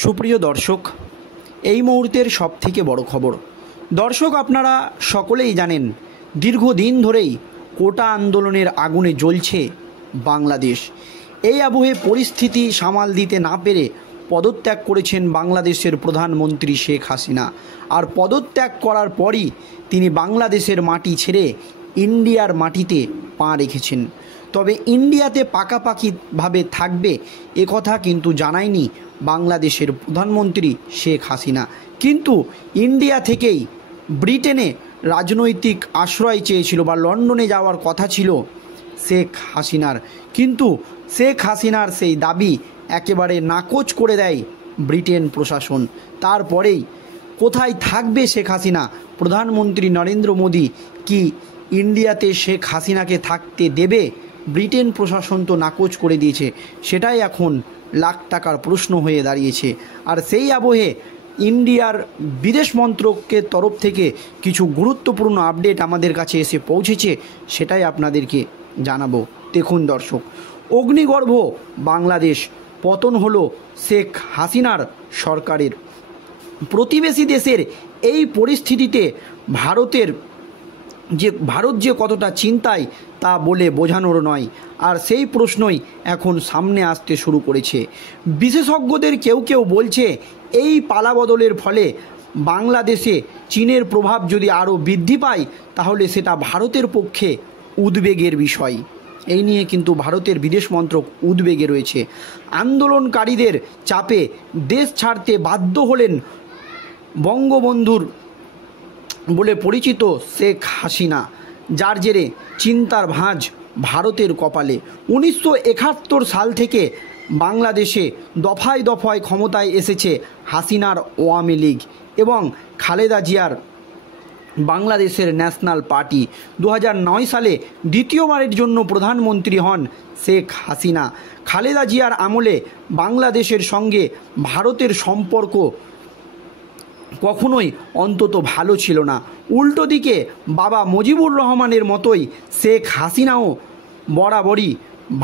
সুপ্রিয় দর্শক, এই মুহূর্তের সবথেকে বড় খবর। দর্শক, আপনারা সকলেই জানেন দীর্ঘদিন ধরেই কোটা আন্দোলনের আগুনে জ্বলছে বাংলাদেশ। এই আবহে পরিস্থিতি সামাল দিতে না পেরে পদত্যাগ করেছেন বাংলাদেশের প্রধানমন্ত্রী শেখ হাসিনা। আর পদত্যাগ করার পরই তিনি বাংলাদেশের মাটি ছেড়ে ইন্ডিয়ার মাটিতে পা রেখেছেন। তবে ইন্ডিয়াতে পাকাপাকিভাবে থাকবে একথা কিন্তু জানায়নি বাংলাদেশের প্রধানমন্ত্রী শেখ হাসিনা। কিন্তু ইন্ডিয়া থেকেই ব্রিটেনে রাজনৈতিক আশ্রয় চেয়েছিল বা লন্ডনে যাওয়ার কথা ছিল শেখ হাসিনার, কিন্তু শেখ হাসিনার সেই দাবি একেবারে নাকচ করে দেয় ব্রিটেন প্রশাসন। তারপরেই কোথায় থাকবে শেখ হাসিনা? প্রধানমন্ত্রী নরেন্দ্র মোদী কি ইন্ডিয়াতে শেখ হাসিনাকে থাকতে দেবে? ব্রিটেন প্রশাসন তো নাকচ করে দিয়েছে, সেটাই এখন লাখ টাকার প্রশ্ন হয়ে দাঁড়িয়েছে। আর সেই আবহে ইন্ডিয়ার বিদেশ মন্ত্রকের তরফ থেকে কিছু গুরুত্বপূর্ণ আপডেট আমাদের কাছে এসে পৌঁছেছে, সেটাই আপনাদেরকে জানাবো। দেখুন দর্শক, অগ্নিগর্ভ বাংলাদেশ, পতন হলো শেখ হাসিনার সরকারের। প্রতিবেশী দেশের এই পরিস্থিতিতে ভারত যে কতটা চিন্তায় তা বলে বোঝানোর নয়। আর সেই প্রশ্নই এখন সামনে আসতে শুরু করেছে। বিশেষজ্ঞদের কেউ কেউ বলছে এই পালাবদলের ফলে বাংলাদেশে চীনের প্রভাব যদি আরও বৃদ্ধি পায় তাহলে সেটা ভারতের পক্ষে উদ্বেগের বিষয়। এই নিয়ে কিন্তু ভারতের বিদেশ মন্ত্রক উদ্বেগে রয়েছে। আন্দোলনকারীদের চাপে দেশ ছাড়তে বাধ্য হলেন বঙ্গবন্ধুর বলে পরিচিত শেখ হাসিনা, যার জেরে চিন্তার ভাঁজ ভারতের কপালে। 1971 সাল থেকে বাংলাদেশে দফায় দফায় ক্ষমতায় এসেছে হাসিনার আওয়ামী লীগ এবং খালেদা জিয়ার বাংলাদেশের ন্যাশনাল পার্টি। 2009 সালে দ্বিতীয়বারের জন্য প্রধানমন্ত্রী হন শেখ হাসিনা। খালেদা জিয়ার আমলে বাংলাদেশের সঙ্গে ভারতের সম্পর্ক কখনোই অন্তত ভালো ছিল না। উল্টো দিকে বাবা মুজিবুর রহমানের মতোই শেখ হাসিনাও বরাবরই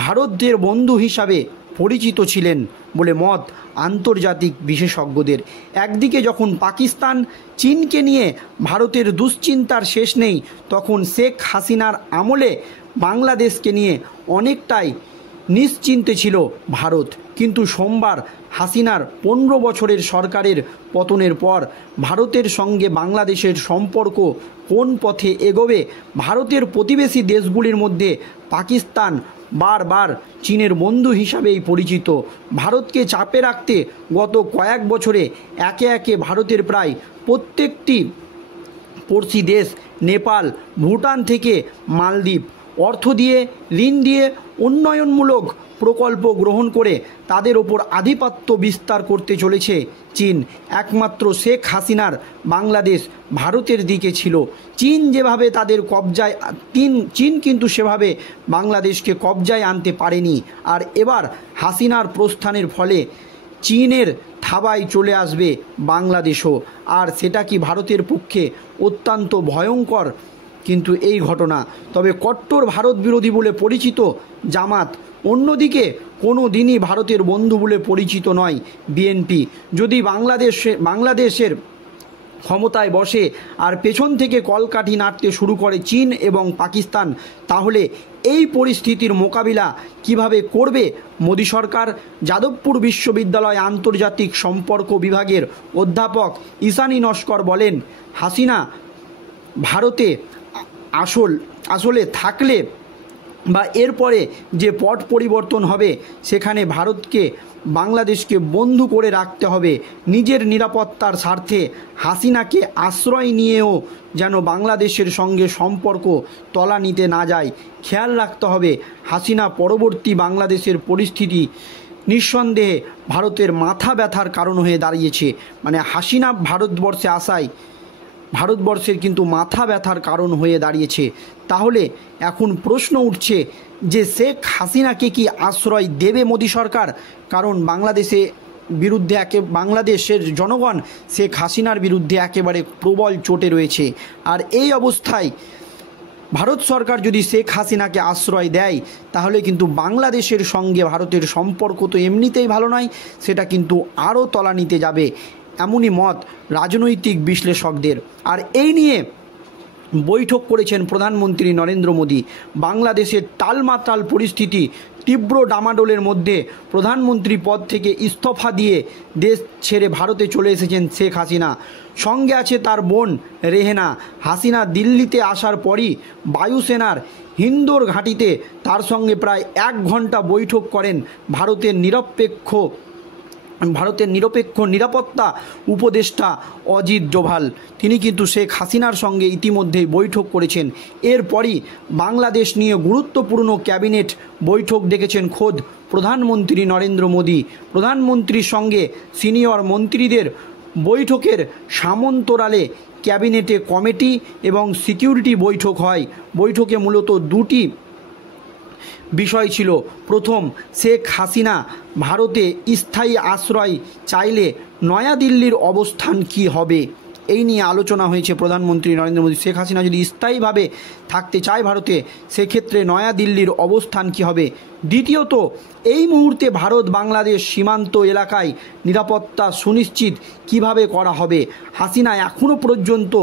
ভারতের বন্ধু হিসাবে পরিচিত ছিলেন বলে মত আন্তর্জাতিক বিশেষজ্ঞদের। একদিকে যখন পাকিস্তান চীনকে নিয়ে ভারতের দুশ্চিন্তার শেষ নেই, তখন শেখ হাসিনার আমলে বাংলাদেশকে নিয়ে অনেকটাই নিশ্চিন্তে ছিল ভারত। কিন্তু সোমবার হাসিনার 15 বছরের সরকারের পতনের পর ভারতের সঙ্গে বাংলাদেশের সম্পর্ক কোন পথে এগোবে? ভারতের প্রতিবেশী দেশগুলির মধ্যে পাকিস্তান বারবার চীনের বন্ধু হিসাবেই পরিচিত। ভারতকে চাপে রাখতে গত কয়েক বছরে একে একে ভারতের প্রায় প্রত্যেকটি পড়শি দেশ, নেপাল, ভুটান থেকে মালদ্বীপ অর্থ দিয়ে, ঋণ দিয়ে, উন্নয়নমূলক প্রকল্প গ্রহণ করে তাদের ওপর আধিপত্য বিস্তার করতে চলেছে চীন। একমাত্র শেখ হাসিনার বাংলাদেশ ভারতের দিকে ছিল। চীন যেভাবে তাদের কবজায়, চীন কিন্তু সেভাবে বাংলাদেশকে কবজায় আনতে পারেনি। আর এবার হাসিনার প্রস্থানের ফলে চীনের থাবায় চলে আসবে বাংলাদেশও। আর সেটা কি ভারতের পক্ষে অত্যন্ত ভয়ঙ্কর কিন্তু এই ঘটনা। তবে কট্টর ভারত বিরোধী বলে পরিচিত জামাত, অন্যদিকে কোনো দিনই ভারতের বন্ধু বলে পরিচিত নয় বিএনপি। যদি বাংলাদেশের ক্ষমতায় বসে আর পেছন থেকে কলকাঠি নাড়তে শুরু করে চীন এবং পাকিস্তান, তাহলে এই পরিস্থিতির মোকাবিলা কিভাবে করবে মোদী সরকার? যাদবপুর বিশ্ববিদ্যালয় আন্তর্জাতিক সম্পর্ক বিভাগের অধ্যাপক ঈশানী নস্কর বলেন, হাসিনা ভারতে আসলে থাকলে বা এরপরে যে পট পরিবর্তন হবে সেখানে ভারতকে বাংলাদেশকে বন্ধু করে রাখতে হবে। নিজের নিরাপত্তার স্বার্থে হাসিনাকে আশ্রয় নিয়েও যেন বাংলাদেশের সঙ্গে সম্পর্ক তলা নিতে না যায়, খেয়াল রাখতে হবে। হাসিনা পরবর্তী বাংলাদেশের পরিস্থিতি নিঃসন্দেহে ভারতের মাথা ব্যথার কারণ হয়ে দাঁড়িয়েছে। মানে হাসিনা ভারতবর্ষে আসায় ভারতবর্ষের কিন্তু মাথা ব্যথার কারণ হয়ে দাঁড়িয়েছে। তাহলে এখন প্রশ্ন উঠছে যে শেখ হাসিনাকে কি আশ্রয় দেবে মোদী সরকার? কারণ বাংলাদেশের জনগণ শেখ হাসিনার বিরুদ্ধে একেবারে প্রবল চোটে রয়েছে। আর এই অবস্থায় ভারত সরকার যদি শেখ হাসিনাকে আশ্রয় দেয় তাহলে কিন্তু বাংলাদেশের সঙ্গে ভারতের সম্পর্ক তো এমনিতেই ভালো নয়, সেটা কিন্তু আরও তলানিতে যাবে, এমনই মত রাজনৈতিক বিশ্লেষকদের। আর এই নিয়ে বৈঠক করেছেন প্রধানমন্ত্রী নরেন্দ্র মোদী। বাংলাদেশের টালমাটাল পরিস্থিতি, তীব্র ডামাডোলের মধ্যে প্রধানমন্ত্রী পদ থেকে ইস্তফা দিয়ে দেশ ছেড়ে ভারতে চলে এসেছেন শেখ হাসিনা। সঙ্গে আছে তার বোন রেহেনা। হাসিনা দিল্লিতে আসার পরই বায়ুসেনার হিন্দোর ঘাঁটিতে তার সঙ্গে প্রায় 1 ঘন্টা বৈঠক করেন ভারতের নিরপেক্ষ নিরাপত্তা উপদেষ্টা অজিত ডোভাল। তিনি কিন্তু শেখ হাসিনার সঙ্গে ইতিমধ্যেই বৈঠক করেছেন। এরপরই বাংলাদেশ নিয়ে গুরুত্বপূর্ণ ক্যাবিনেট বৈঠক ডেকেছেন খোদ প্রধানমন্ত্রী নরেন্দ্র মোদী। প্রধানমন্ত্রীর সঙ্গে সিনিয়র মন্ত্রীদের বৈঠকের সমান্তরালে ক্যাবিনেটে কমিটি এবং সিকিউরিটি বৈঠক হয়। বৈঠকে মূলত 2টি বিষয় ছিল। প্রথম, শেখ হাসিনা ভারতে স্থায়ী আশ্রয় চাইলে নয়াদিল্লির অবস্থান কি হবে, এই নিয়ে আলোচনা হয়েছে প্রধানমন্ত্রী নরেন্দ্র মোদী। শেখ হাসিনা যদি স্থায়ীভাবে থাকতে চায় ভারতে, সেক্ষেত্রে নয়াদিল্লির অবস্থান কি হবে। দ্বিতীয়ত, এই মুহূর্তে ভারত বাংলাদেশ সীমান্ত এলাকায় নিরাপত্তা সুনিশ্চিত কিভাবে করা হবে। হাসিনা এখনও পর্যন্ত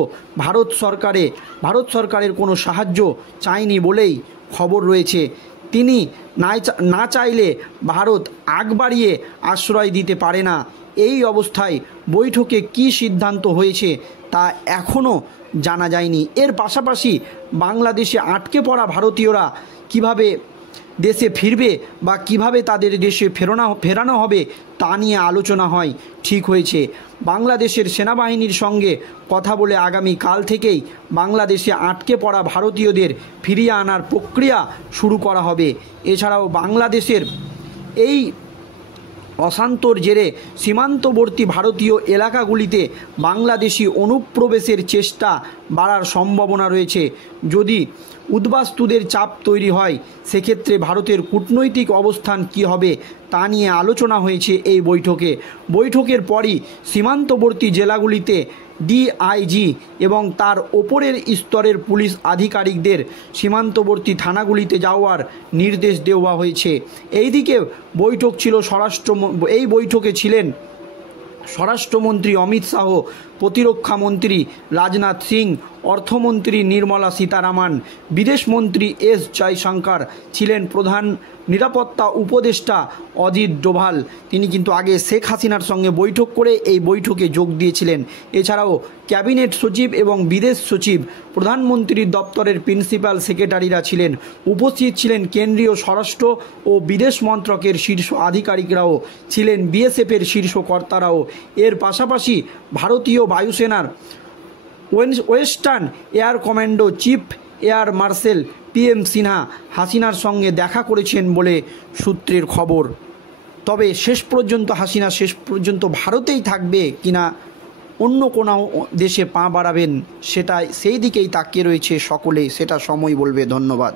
ভারত সরকারের কোনো সাহায্য চায়নি বলেই খবর রয়েছে। তিনি না চাইলে ভারত আগ বাড়িয়ে আশ্রয় দিতে পারে না। এই অবস্থায় বৈঠকে কী সিদ্ধান্ত হয়েছে তা এখনও জানা যায়নি। এর পাশাপাশি বাংলাদেশে আটকে পড়া ভারতীয়রা কিভাবে দেশে ফিরবে বা কিভাবে তাদের দেশে ফেরানো হবে তা নিয়ে আলোচনা হয়। ঠিক হয়েছে, বাংলাদেশের সেনাবাহিনীর সঙ্গে কথা বলে আগামী কাল থেকেই বাংলাদেশে আটকে পড়া ভারতীয়দের ফিরিয়ে আনার প্রক্রিয়া শুরু করা হবে। এছাড়াও বাংলাদেশের এই অশান্তর জেরে সীমান্তবর্তী ভারতীয় এলাকাগুলিতে বাংলাদেশি অনুপ্রবেশের চেষ্টা বাড়ার সম্ভাবনা রয়েছে। যদি উদ্বাস্তুদের চাপ তৈরি হয়, সেক্ষেত্রে ভারতের কূটনৈতিক অবস্থান কী হবে তা নিয়ে আলোচনা হয়েছে এই বৈঠকের পরই সীমান্তবর্তী জেলাগুলিতে ডিআইজি এবং তার ওপরের স্তরের পুলিশ আধিকারিকদের সীমান্তবর্তী থানাগুলিতে যাওয়ার নির্দেশ দেওয়া হয়েছে। এইদিকে এই বৈঠকে ছিলেন স্বরাষ্ট্রমন্ত্রী অমিত শাহ, প্রতিরক্ষামন্ত্রী রাজনাথ সিং, অর্থমন্ত্রী নির্মলা সীতারামন, বিদেশমন্ত্রী এস জয়শঙ্কর, ছিলেন প্রধান নিরাপত্তা উপদেষ্টা অজিত ডোভাল। তিনি কিন্তু আগে শেখ হাসিনার সঙ্গে বৈঠক করে এই বৈঠকে যোগ দিয়েছিলেন। এছাড়াও ক্যাবিনেট সচিব এবং বিদেশ সচিব, প্রধানমন্ত্রীর দপ্তরের প্রিন্সিপাল সেক্রেটারিরা ছিলেন। উপস্থিত ছিলেন কেন্দ্রীয় স্বরাষ্ট্র ও বিদেশ মন্ত্রকের শীর্ষ আধিকারিকরাও ছিলেন, বিএসএফের শীর্ষ কর্তারাও। এর পাশাপাশি ভারতীয় বায়ুসেনার western air commando chief air marshal PM Sinha হাসিনার সঙ্গে দেখা করেছেন বলে সূত্রের খবর। তবে হাসিনা শেষ পর্যন্ত ভারতেই থাকবে কিনা অন্য কোনো দেশে পা বাড়াবেন, সেই দিকেই তাকিয়ে রয়েছে সকলে, সেটা সময় বলবে। ধন্যবাদ।